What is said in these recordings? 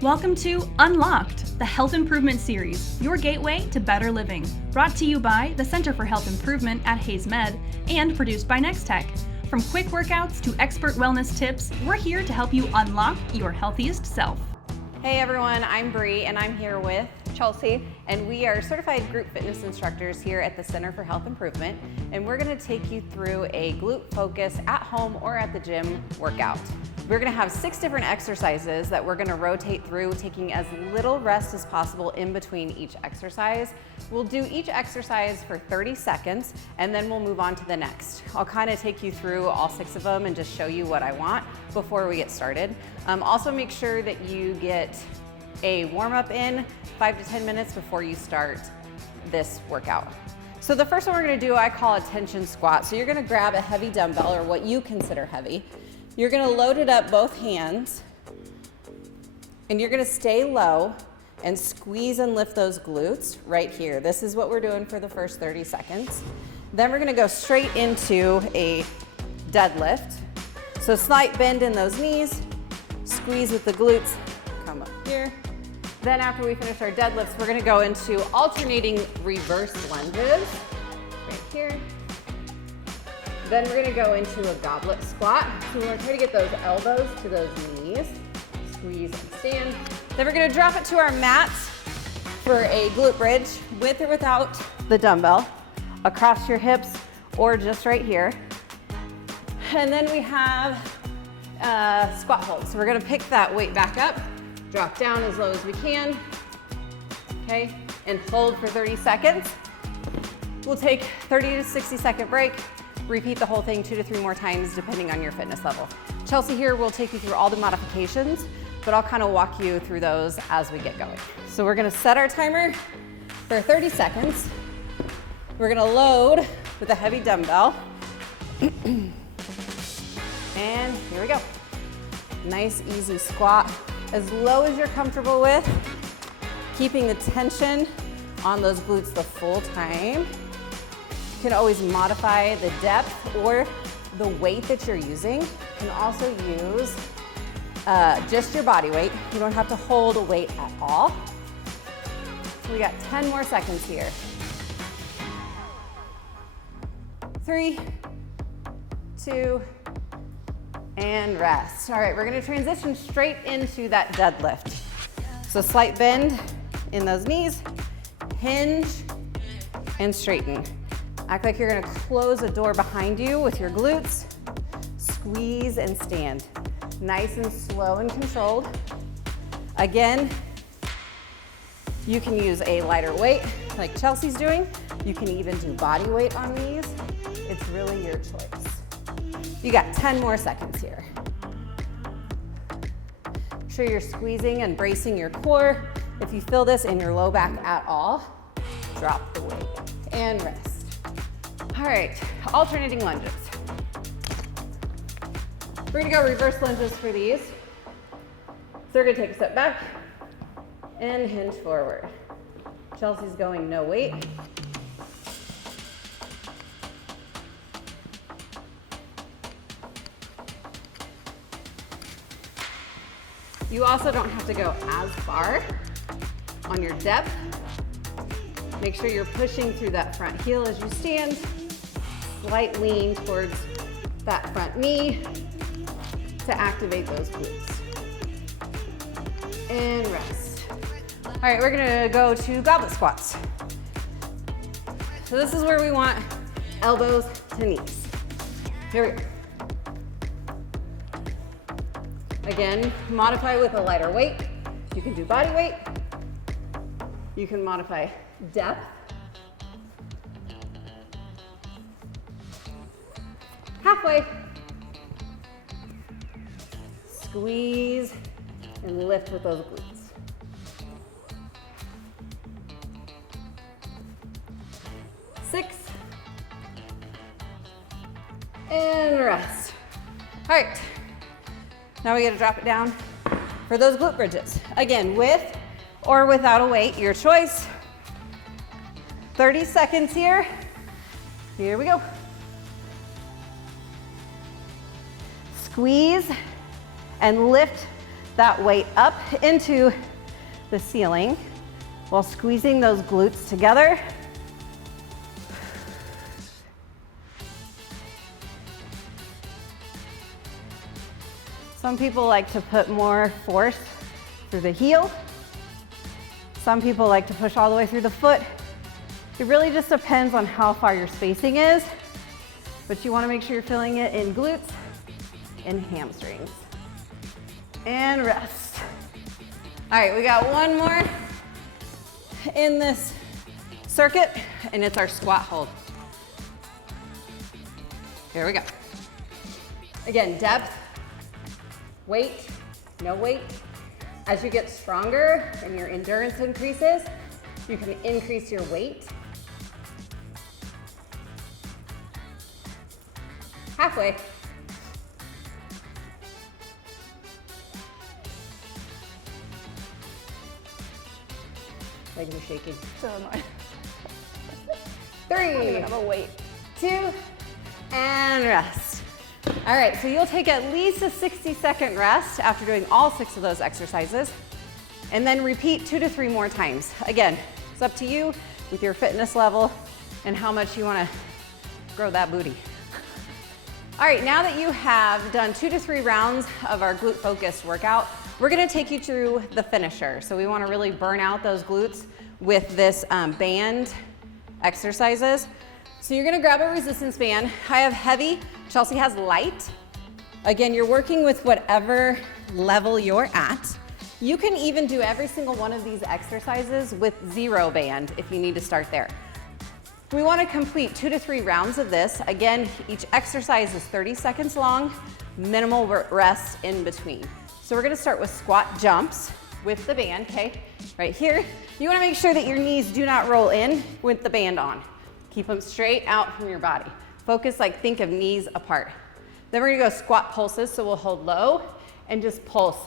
Welcome to Unlocked, the Health Improvement Series, your gateway to better living. Brought to you by the Center for Health Improvement at HaysMed and produced by Nex-Tech. From quick workouts to expert wellness tips, we're here to help you unlock your healthiest self. Hey everyone, I'm Bri and I'm here with Chelsea, and we are certified group fitness instructors here at the Center for Health Improvement, and we're going to take you through a glute focus at home or at the gym workout. We're going to have 6 different exercises that we're going to rotate through, taking as little rest as possible in between each exercise. We'll do each exercise for 30 seconds and then we'll move on to the next. I'll kind of take you through all 6 of them and just show you what I want before we get started. Also make sure that you get a warm-up in 5 to 10 minutes before you start this workout. So the first one we're going to do, I call a tension squat. So you're going to grab a heavy dumbbell, or what you consider heavy. You're going to load it up both hands, and you're going to stay low and squeeze and lift those glutes right here. This is what we're doing for the first 30 seconds. Then we're going to go straight into a deadlift. So slight bend in those knees, squeeze with the glutes, come up here. Then after we finish our deadlifts, we're going to go into alternating reverse lunges right here. Then we're going to go into a goblet squat. So we're going to try to get those elbows to those knees. Squeeze and stand. Then we're going to drop it to our mats for a glute bridge with or without the dumbbell across your hips or just right here. And then we have squat hold. So we're going to pick that weight back up, drop down as low as we can, okay, and hold for 30 seconds. We'll take 30 to 60 second break. Repeat the whole thing 2 to 3 more times depending on your fitness level. Chelsea here will take you through all the modifications, but I'll kind of walk you through those as we get going. So we're gonna set our timer for 30 seconds. We're gonna load with a heavy dumbbell. And here we go. Nice, easy squat, as low as you're comfortable with, keeping the tension on those glutes the full time. You can always modify the depth or the weight that you're using. You can also use just your body weight. You don't have to hold a weight at all. We got 10 more seconds here. 3, 2, and rest. All right, we're gonna transition straight into that deadlift. So slight bend in those knees, hinge, and straighten. Act like you're gonna close a door behind you with your glutes. Squeeze and stand. Nice and slow and controlled. Again, you can use a lighter weight like Chelsea's doing. You can even do body weight on these. It's really your choice. You got 10 more seconds here. Make sure you're squeezing and bracing your core. If you feel this in your low back at all, drop the weight and rest. All right, alternating lunges. We're gonna go reverse lunges for these. So we're gonna take a step back and hinge forward. Chelsea's going no weight. You also don't have to go as far on your depth. Make sure you're pushing through that front heel as you stand. Slight lean towards that front knee to activate those glutes. And rest. All right, we're gonna go to goblet squats. So this is where we want elbows to knees. Here we go. Again, modify with a lighter weight. You can do body weight. You can modify depth. Halfway. Squeeze and lift with those glutes. Six. And rest. All right. Now we got to drop it down for those glute bridges. Again, with or without a weight, your choice. 30 seconds here. Here we go. Squeeze and lift that weight up into the ceiling while squeezing those glutes together. Some people like to put more force through the heel. Some people like to push all the way through the foot. It really just depends on how far your spacing is, but you want to make sure you're feeling it in glutes and hamstrings. And rest. All right, we got one more in this circuit, and it's our squat hold. Here we go. Again, depth, weight, no weight. As you get stronger and your endurance increases, you can increase your weight. Halfway. Legs are shaking. So am I. 3, I don't even have a weight. 2, and rest. All right, so you'll take at least a 60-second rest after doing all 6 of those exercises, and then repeat 2 to 3 more times. Again, it's up to you with your fitness level and how much you want to grow that booty. All right, now that you have done 2 to 3 rounds of our glute focused workout, we're gonna take you through the finisher. So we wanna really burn out those glutes with this band exercises. So you're gonna grab a resistance band. I have heavy, Chelsea has light. Again, you're working with whatever level you're at. You can even do every single one of these exercises with 0 band if you need to start there. We want to complete 2 to 3 rounds of this. Again, each exercise is 30 seconds long, minimal rest in between. So we're going to start with squat jumps with the band, okay? Right here. You want to make sure that your knees do not roll in with the band on. Keep them straight out from your body. Focus, like think of knees apart. Then we're going to go squat pulses, so we'll hold low and just pulse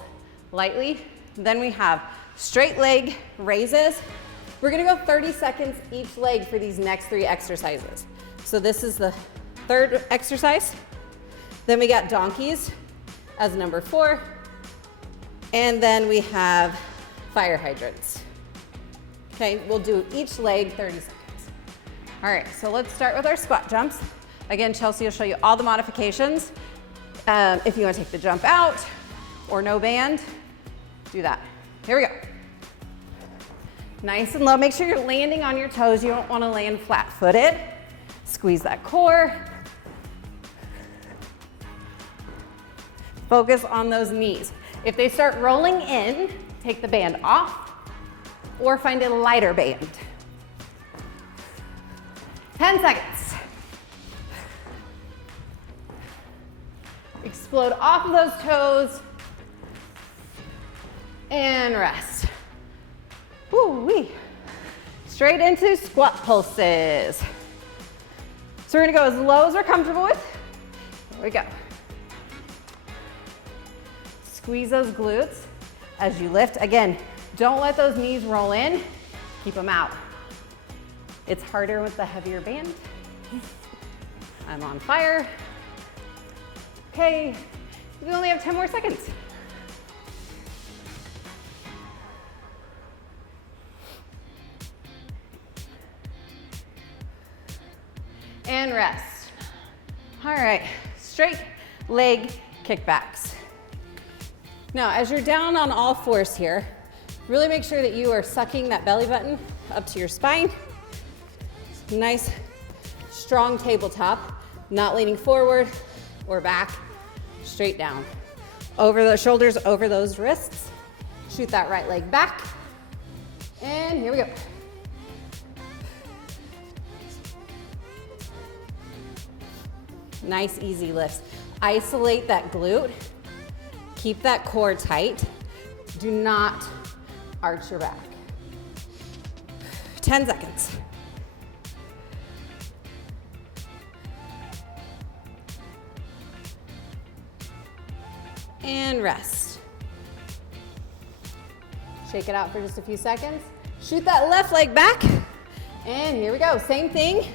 lightly. Then we have straight leg raises. We're gonna go 30 seconds each leg for these next 3 exercises. So this is the 3rd exercise. Then we got donkeys as number 4. And then we have fire hydrants. Okay, we'll do each leg 30 seconds. All right, so let's start with our squat jumps. Again, Chelsea will show you all the modifications. If you wanna take the jump out or no band, do that. Here we go. Nice and low. Make sure you're landing on your toes. You don't want to land flat-footed. Squeeze that core. Focus on those knees. If they start rolling in, take the band off or find a lighter band. 10 seconds. Explode off of those toes and rest. Woo-wee. Straight into squat pulses. So we're gonna go as low as we're comfortable with. Here we go. Squeeze those glutes as you lift. Again, don't let those knees roll in. Keep them out. It's harder with the heavier band. I'm on fire. Okay, we only have 10 more seconds. And rest. All right, straight leg kickbacks. Now, as you're down on all 4s here, really make sure that you are sucking that belly button up to your spine. Nice, strong tabletop, not leaning forward or back, straight down. Over the shoulders, over those wrists. Shoot that right leg back. And here we go. Nice, easy lifts. Isolate that glute. Keep that core tight. Do not arch your back. 10 seconds. And rest. Shake it out for just a few seconds. Shoot that left leg back. And here we go. Same thing,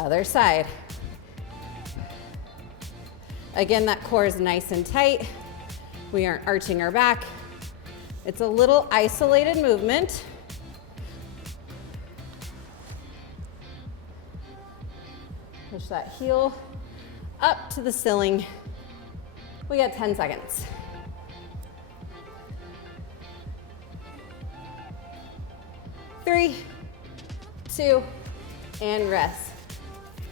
other side. Again, that core is nice and tight. We aren't arching our back. It's a little isolated movement. Push that heel up to the ceiling. We got 10 seconds. 3, 2, and rest.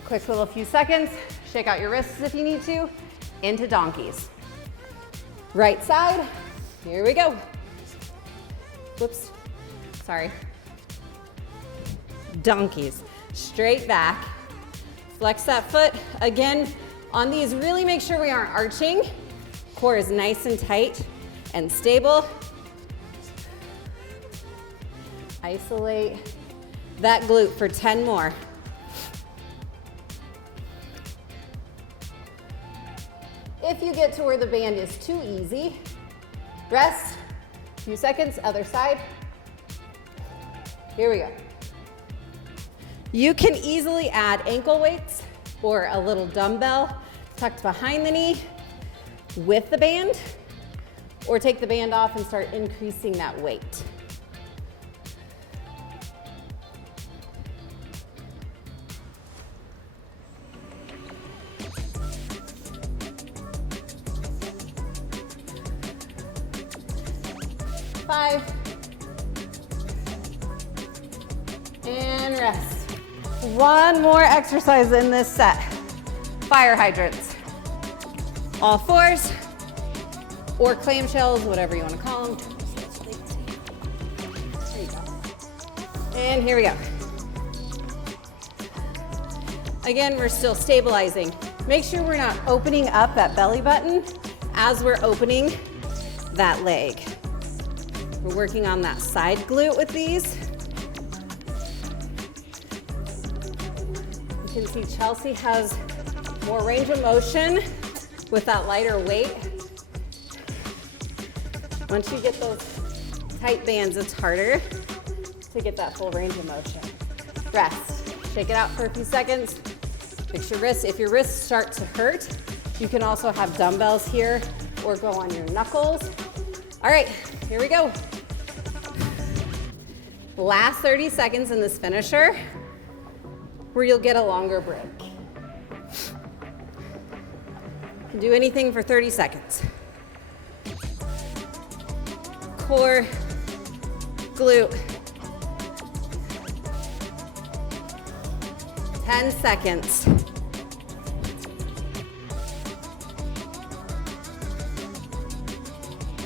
Quick little few seconds. Shake out your wrists if you need to. Into donkeys. Right side. Here we go. Whoops. Sorry. Donkeys. Straight back. Flex that foot. Again, on these, really make sure we aren't arching. Core is nice and tight and stable. Isolate that glute for 10 more. If you get to where the band is too easy, rest, a few seconds, other side. Here we go. You can easily add ankle weights or a little dumbbell tucked behind the knee with the band, or take the band off and start increasing that weight. Five, and rest. One more exercise in this set. Fire hydrants. All fours, or clamshells, whatever you want to call them. There you go. And here we go. Again, we're still stabilizing. Make sure we're not opening up that belly button as we're opening that leg. We're working on that side glute with these. You can see Chelsea has more range of motion with that lighter weight. Once you get those tight bands, it's harder to get that full range of motion. Rest. Shake it out for a few seconds. Fix your wrists. If your wrists start to hurt, you can also have dumbbells here or go on your knuckles. All right, here we go. Last 30 seconds in this finisher where you'll get a longer break. You can do anything for 30 seconds. Core, glute. 10 seconds.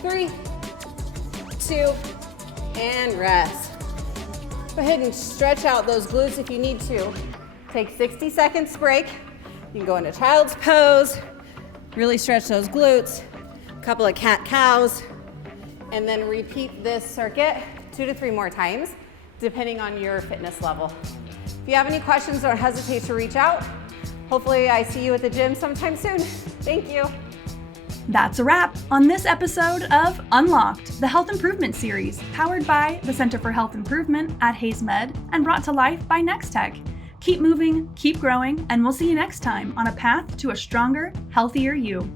3, 2, and rest. Go ahead and stretch out those glutes if you need to. Take 60 seconds break. You can go into child's pose, really stretch those glutes, a couple of cat-cows, and then repeat this circuit 2 to 3 more times, depending on your fitness level. If you have any questions, don't hesitate to reach out. Hopefully I see you at the gym sometime soon. Thank you. That's a wrap on this episode of Unlocked, the Health Improvement Series, powered by the Center for Health Improvement at HaysMed and brought to life by Nex-Tech. Keep moving, keep growing, and we'll see you next time on a path to a stronger, healthier you.